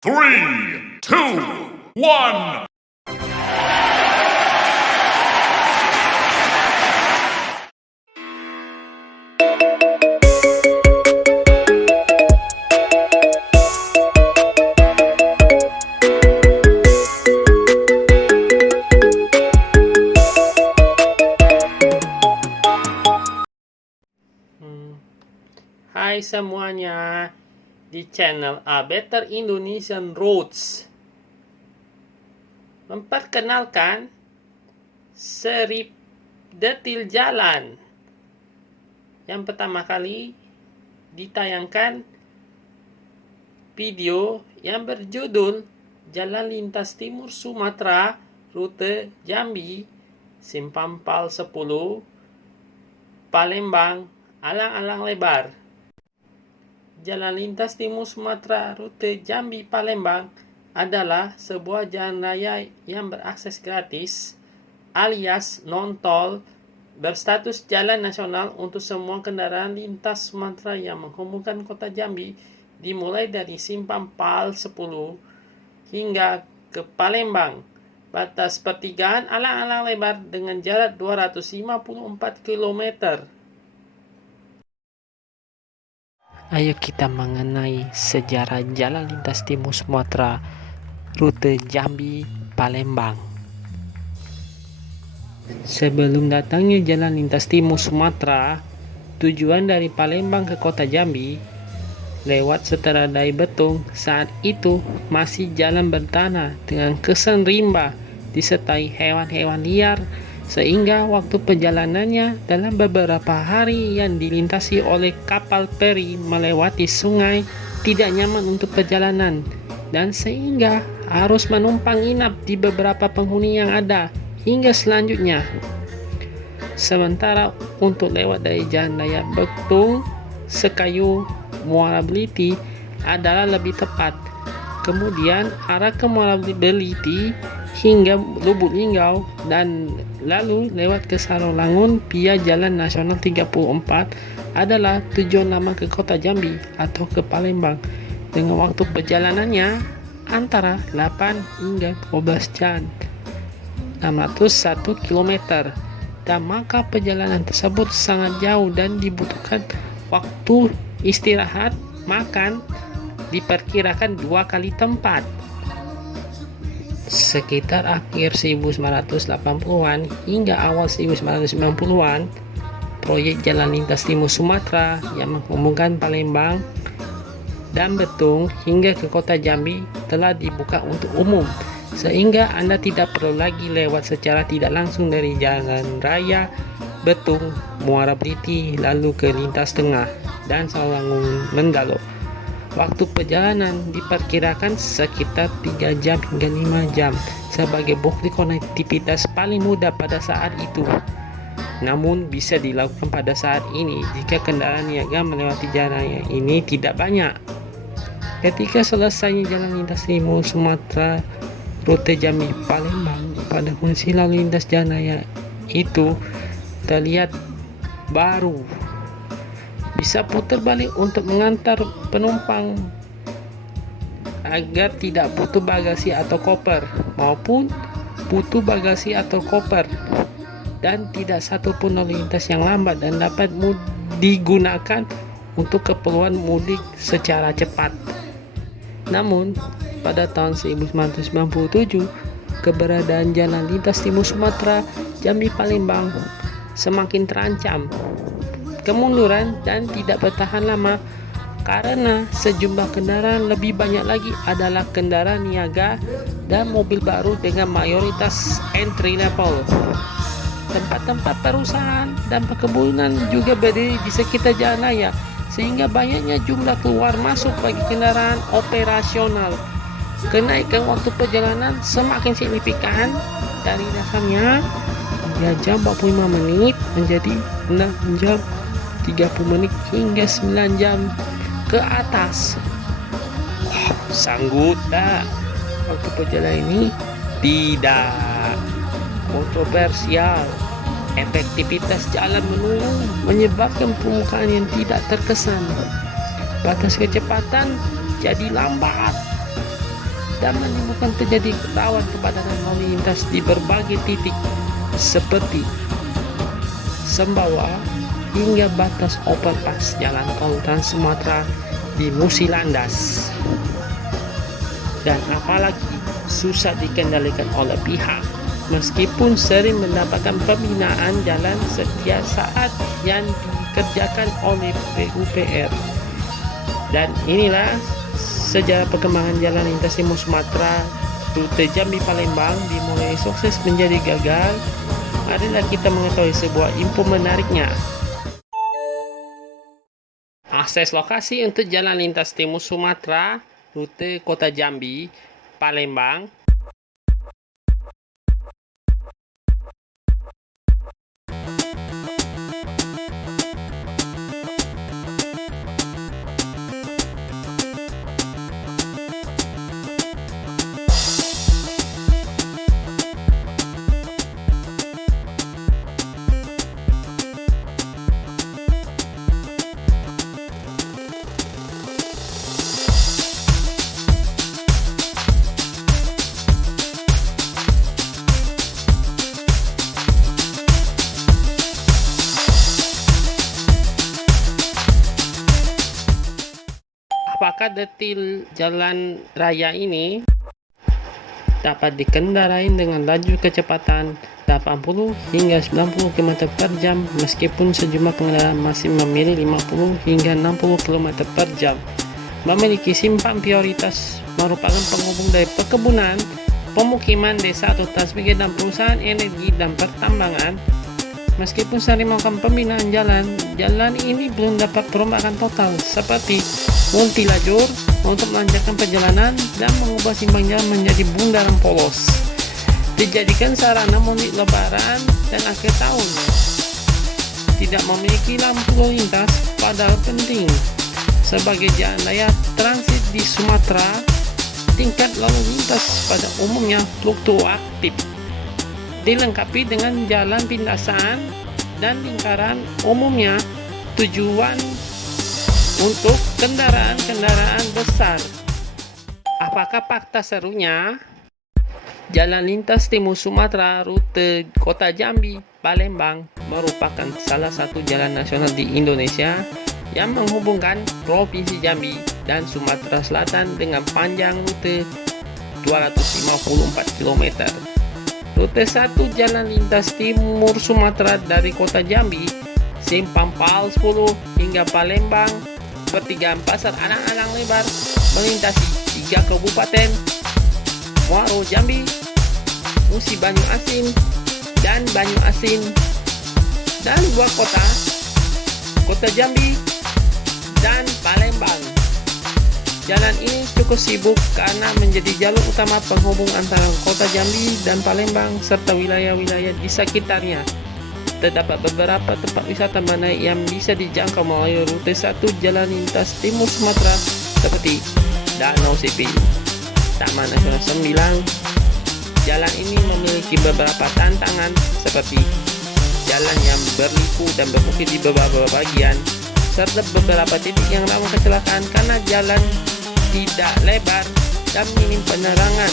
Three, two, one. Hai semuanya di channel A Better Indonesian Roads. Memperkenalkan seri detil jalan yang pertama kali ditayangkan video yang berjudul Jalan Lintas Timur Sumatera Rute Jambi Simpampal 10 Palembang Alang-alang lebar. Jalan Lintas Timur Sumatera Rute Jambi Palembang adalah sebuah jalan raya yang berakses gratis alias non-tol berstatus jalan nasional untuk semua kendaraan lintas Sumatera yang menghubungkan kota Jambi dimulai dari Simpampal 10 hingga ke Palembang. Batas pertigaan alang-alang lebar dengan jarak 254 km. Ayo kita mengenai sejarah Jalan Lintas Timur Sumatera Rute Jambi Palembang. Sebelum datangnya Jalan Lintas Timur Sumatera, tujuan dari Palembang ke kota Jambi lewat Sutradai Betung saat itu masih jalan bertanah dengan kesan rimba disertai hewan-hewan liar, sehingga waktu perjalanannya dalam beberapa hari yang dilintasi oleh kapal feri melewati sungai tidak nyaman untuk perjalanan, dan sehingga harus menumpang inap di beberapa penghuni yang ada hingga selanjutnya. Sementara untuk lewat dari Jalan Raya Betung, Sekayu, Muara Beliti adalah lebih tepat. Kemudian arah ke Muara Beliti hingga Lubuk Linggau dan lalu lewat ke Sarolangun via Jalan Nasional 34 adalah tujuan lama ke kota Jambi atau ke Palembang dengan waktu perjalanannya antara 8 hingga 12 jam 601 km, dan maka perjalanan tersebut sangat jauh dan dibutuhkan waktu istirahat makan diperkirakan 2 kali tempat. Sekitar akhir 1980-an hingga awal 1990-an, proyek Jalan Lintas Timur Sumatera yang menghubungkan Palembang dan Betung hingga ke kota Jambi telah dibuka untuk umum, sehingga Anda tidak perlu lagi lewat secara tidak langsung dari Jalan Raya Betung, Muara Beliti lalu ke Lintas Tengah dan Sarolangun Mendalo. Waktu perjalanan diperkirakan sekitar 3 jam hingga 5 jam sebagai bukti konektivitas paling mudah pada saat itu. Namun bisa dilakukan pada saat ini jika kendaraan niaga melewati jalan ini tidak banyak. Ketika selesainya Jalan Lintas Timur Sumatera Rute Jambi Palembang, pada fungsi lalu lintas jalan raya itu terlihat baru. Bisa putar balik untuk mengantar penumpang agar tidak butuh bagasi atau koper maupun butuh bagasi atau koper, dan tidak satu pun lalu lintas yang lambat dan dapat digunakan untuk keperluan mudik secara cepat. Namun pada tahun 1997 keberadaan Jalan Lintas Timur Sumatera Jambi Palembang semakin terancam kemunduran dan tidak bertahan lama karena sejumlah kendaraan lebih banyak lagi adalah kendaraan niaga dan mobil baru dengan mayoritas entry level. Tempat-tempat perusahaan dan perkebunan juga berdiri di sekitar jalan raya, sehingga banyaknya jumlah keluar masuk bagi kendaraan operasional. Kenaikan waktu perjalanan semakin signifikan dari dasarnya 3 jam 45 menit menjadi 6 jam 30 menit hingga 9 jam ke atas. Sanggup tak? Waktu perjalanan ini tidak kontroversial. Efektivitas jalan menurun menyebabkan permukaan yang tidak terkesan. Batas kecepatan jadi lambat. dan menimbulkan terjadi rawan kepadatan lalu lintas di berbagai titik seperti Sembawa hingga batas overpass jalan tol Trans Sumatera di Musi Landas, dan apalagi susah dikendalikan oleh pihak meskipun sering mendapatkan pembinaan jalan setiap saat yang dikerjakan oleh PUPR. Dan inilah sejarah perkembangan jalan lintas timur Sumatera rute Jambi Palembang dimulai sukses menjadi gagal. Marilah kita mengetahui sebuah info menariknya. Akses lokasi untuk jalan lintas timur Sumatera rute Kota Jambi Palembang. Apakah detail jalan raya ini dapat dikendarai dengan laju kecepatan 80 hingga 90 km per jam meskipun sejumlah pengendara masih memilih 50 hingga 60 km per jam. Memiliki simpang prioritas merupakan penghubung dari perkebunan, pemukiman, desa atau transmigrasi dan perusahaan energi dan pertambangan. Meskipun sering melakukan pembinaan jalan ini belum dapat perombakan total seperti multi lajur untuk melancarkan perjalanan dan mengubah simpang jalan menjadi bundaran polos. Dijadikan sarana mudik lebaran dan akhir tahun. Tidak memiliki lampu lalu lintas padahal penting. Sebagai jalan raya transit di Sumatera, tingkat lalu lintas pada umumnya fluktuatif. Dilengkapi dengan jalan pindasan dan lingkaran umumnya tujuan untuk kendaraan-kendaraan besar. Apakah fakta serunya? Jalan lintas timur Sumatera rute Kota Jambi Palembang merupakan salah satu jalan nasional di Indonesia yang menghubungkan Provinsi Jambi dan Sumatera Selatan dengan panjang rute 254 km. Rute 1 jalan lintas timur Sumatera dari Kota Jambi, Simpang Pal 10 hingga Palembang, pertigaan Pasar Alang-Alang Lebar, melintasi 3 kabupaten, Muaro Jambi, Musi Banyu Asin, dan Banyu Asin, dan 2 kota, Kota Jambi dan Palembang. Jalan ini cukup sibuk karena menjadi jalur utama penghubung antara Kota Jambi dan Palembang serta wilayah-wilayah di sekitarnya. Terdapat beberapa tempat wisata menarik yang bisa dijangkau melalui rute 1 jalan lintas timur Sumatera seperti Danau Sipin, Taman Nasional Sembilang. Jalan ini memiliki beberapa tantangan seperti jalan yang berliku dan berbukit di beberapa bagian, serta beberapa titik yang rawan kecelakaan karena jalan tidak lebar dan minim penerangan.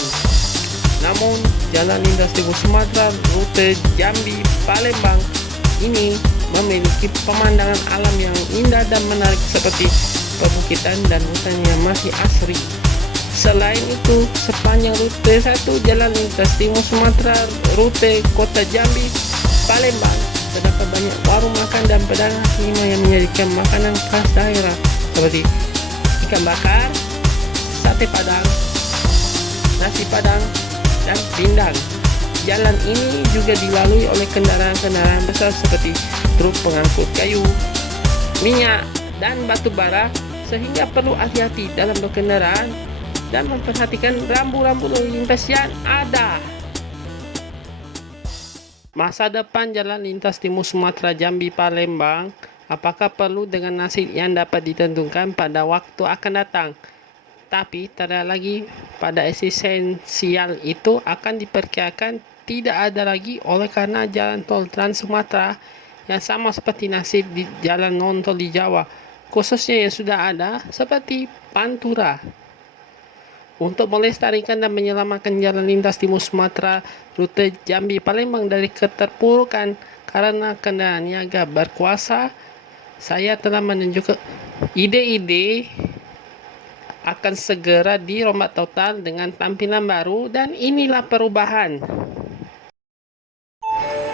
Namun, jalan lintas timur Sumatera rute Jambi Palembang ini memiliki pemandangan alam yang indah dan menarik seperti perbukitan dan hutan yang masih asri. Selain itu, sepanjang rute 1 jalan lintas timur Sumatera rute Kota Jambi Palembang terdapat banyak warung makan dan pedagang kaki lima yang menyajikan makanan khas daerah seperti ikan bakar, sate padang, nasi padang, dan pindang. Jalan ini juga dilalui oleh kendaraan-kendaraan besar seperti truk pengangkut kayu, minyak, dan batu bara, sehingga perlu hati-hati dalam berkendara dan memperhatikan rambu-rambu lalu lintas yang ada. Masa depan jalan lintas timur Sumatera Jambi Palembang, apakah perlu dengan nasib yang dapat ditentukan pada waktu akan datang? Tapi tidak lagi pada esensial itu akan diperkirakan tidak ada lagi oleh karena jalan tol Trans Sumatera yang sama seperti nasib di jalan non tol di Jawa, khususnya yang sudah ada seperti Pantura. untuk melestarikan dan menyelamatkan jalan lintas timur Sumatera, rute Jambi Palembang dari keterpurukan karena kendaraan niaga berkuasa. Saya telah menunjukkan ide-ide akan segera dirombak total dengan tampilan baru, dan inilah perubahan.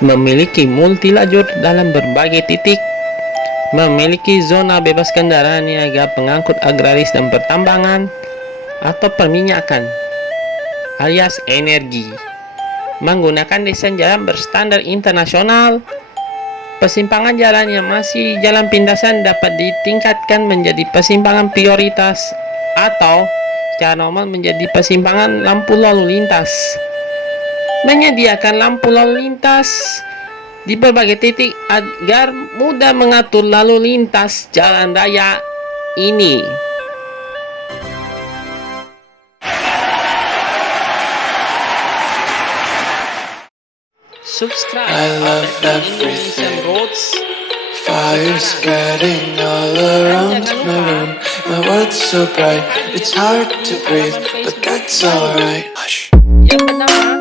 Memiliki multi lajur dalam berbagai titik, memiliki zona bebas kendaraan niaga pengangkut agraris dan pertambangan atau perminyakan alias energi, menggunakan desain jalan berstandar internasional. Persimpangan jalan yang masih jalan pindasan dapat ditingkatkan menjadi persimpangan prioritas atau secara normal menjadi persimpangan lampu lalu lintas. Menyediakan lampu lalu lintas di berbagai titik agar mudah mengatur lalu lintas jalan raya ini. Subscribe I love Indonesian everything. Roads. Fire spreading all around my room. My world's so bright, it's hard to breathe, but that's alright. Hush. Yang pertama,